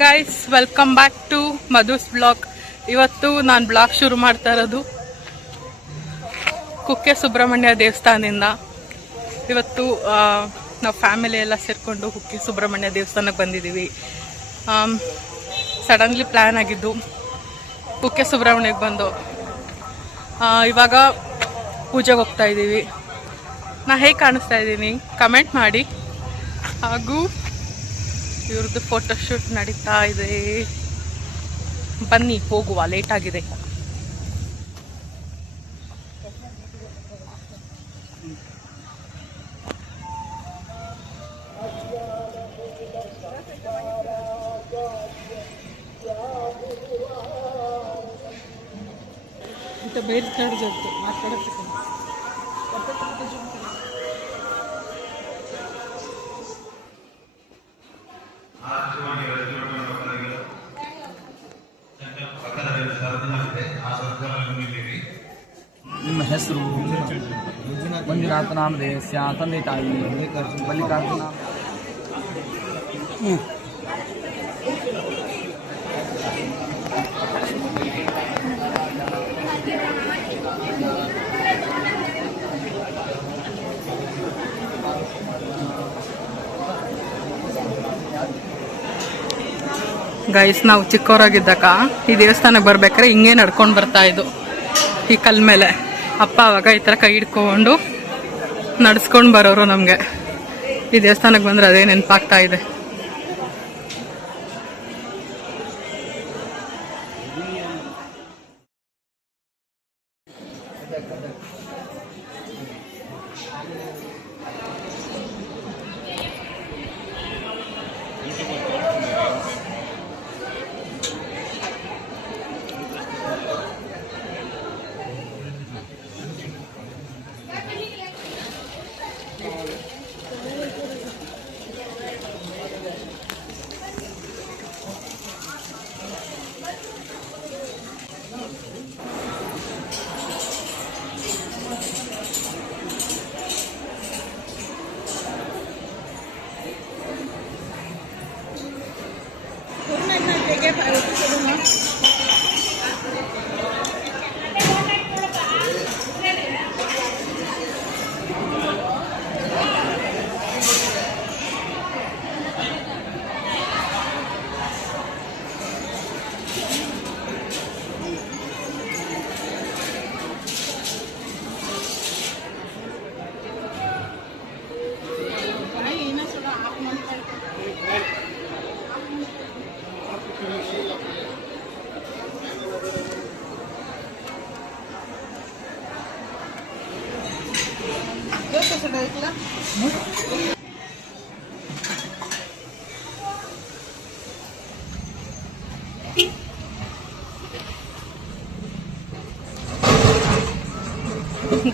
Guys, welcome back to Madhu's blog. ಇವತ್ತು ನಾನು blog ಶುರು ಮಾಡ್ತಾ ಇರೋದು ಕುಕ್ಕೆ ಸುಬ್ರಹ್ಮಣ್ಯ ದೇವಸ್ಥಾನದಿಂದ. ಇವತ್ತು ನಾವು ಫ್ಯಾಮಿಲಿ ಎಲ್ಲ ಸೇರಿಕೊಂಡು ಕುಕ್ಕೆ ಸುಬ್ರಹ್ಮಣ್ಯ ದೇವಸ್ಥಾನಕ್ಕೆ ಬಂದಿದ್ದೀವಿ. ಸಡನ್ಲಿ ಪ್ಲ್ಯಾನ್ ಆಗಿದ್ದು ಕುಕ್ಕೆ ಸುಬ್ರಹ್ಮಣ್ಯಕ್ಕೆ ಬಂದು ಇವಾಗ ಪೂಜೆಗೆ ಹೋಗ್ತಾ ಇದ್ದೀವಿ. ನಾ ಹೇಗೆ ಕಾಣಿಸ್ತಾ ಇದ್ದೀನಿ ಕಮೆಂಟ್ ಮಾಡಿ. ಹಾಗೂ ಇವ್ರದ್ದು ಫೋಟೋಶೂಟ್ ನಡೀತಾ ಇದೆ. ಬನ್ನಿ ಹೋಗುವ, ಲೇಟ್ ಆಗಿದೆ. ಬೇರೆ ತಡೆದದ್ದು ಮಾತಾಡೋದು. ನಿಮ್ಮ ಹೆಸರು? ಮಂಜುನಾಥ ನಾಮದೇಶ, ತಂದೆ ತಾಯಿ ಮಲ್ಲಿಕಾರ್ಜುನ. ಗೈಸ್, ನಾವು ಚಿಕ್ಕವರಾಗಿದ್ದಾಗ ಈ ದೇವಸ್ಥಾನಕ್ಕೆ ಬರ್ಬೇಕಾದ್ರೆ ಹಿಂಗೆ ನಡ್ಕೊಂಡು ಬರ್ತಾ ಇದ್ದು ಈ ಕಲ್ ಮೇಲೆ. ಅಪ್ಪ ಅವಾಗ ಈ ಥರ ಕೈ ಹಿಡ್ಕೊಂಡು ನಡ್ಸ್ಕೊಂಡು ಬರೋರು. ನಮಗೆ ಈ ದೇವಸ್ಥಾನಕ್ಕೆ ಬಂದರೆ ಅದೇ ನೆನಪಾಗ್ತಾ ಇದೆ.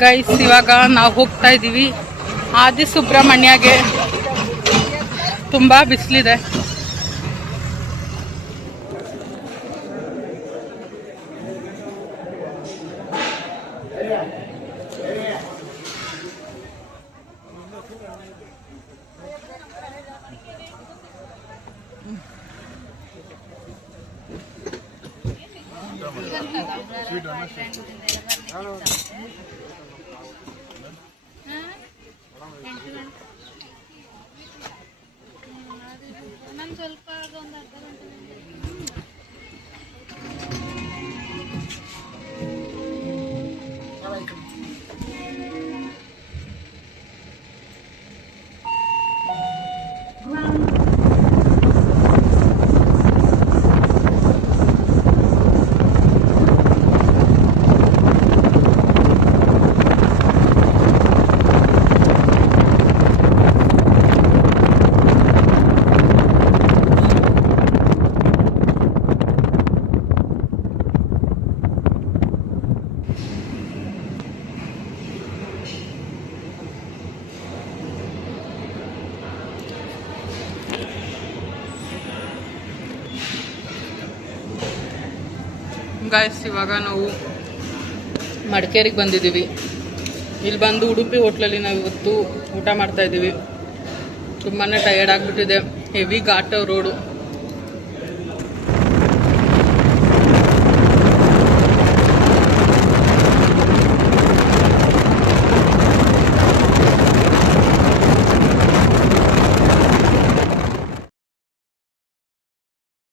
ಗೈಸ್, ಇವಾಗ ನಾವು ಹೋಗ್ತಾ ಇದ್ದೀವಿ ಆದಿ ಸುಬ್ರಹ್ಮಣ್ಯಗೆ. ತುಂಬಾ ಬಿಸಿಲಿದೆ. ಗಾಯ್ಸ್, ಇವಾಗ ನಾವು ಮಡಿಕೇರಿಗೆ ಬಂದಿದ್ದೀವಿ. ಇಲ್ಲಿ ಬಂದು ಉಡುಪಿ ಹೋಟ್ಲಲ್ಲಿ ನಾವು ಇವತ್ತು ಊಟ ಮಾಡ್ತಾ ಇದ್ದೀವಿ. ತುಂಬಾ ಟಯರ್ಡ್ ಆಗಿಬಿಟ್ಟಿದೆ. Heavy ghat road.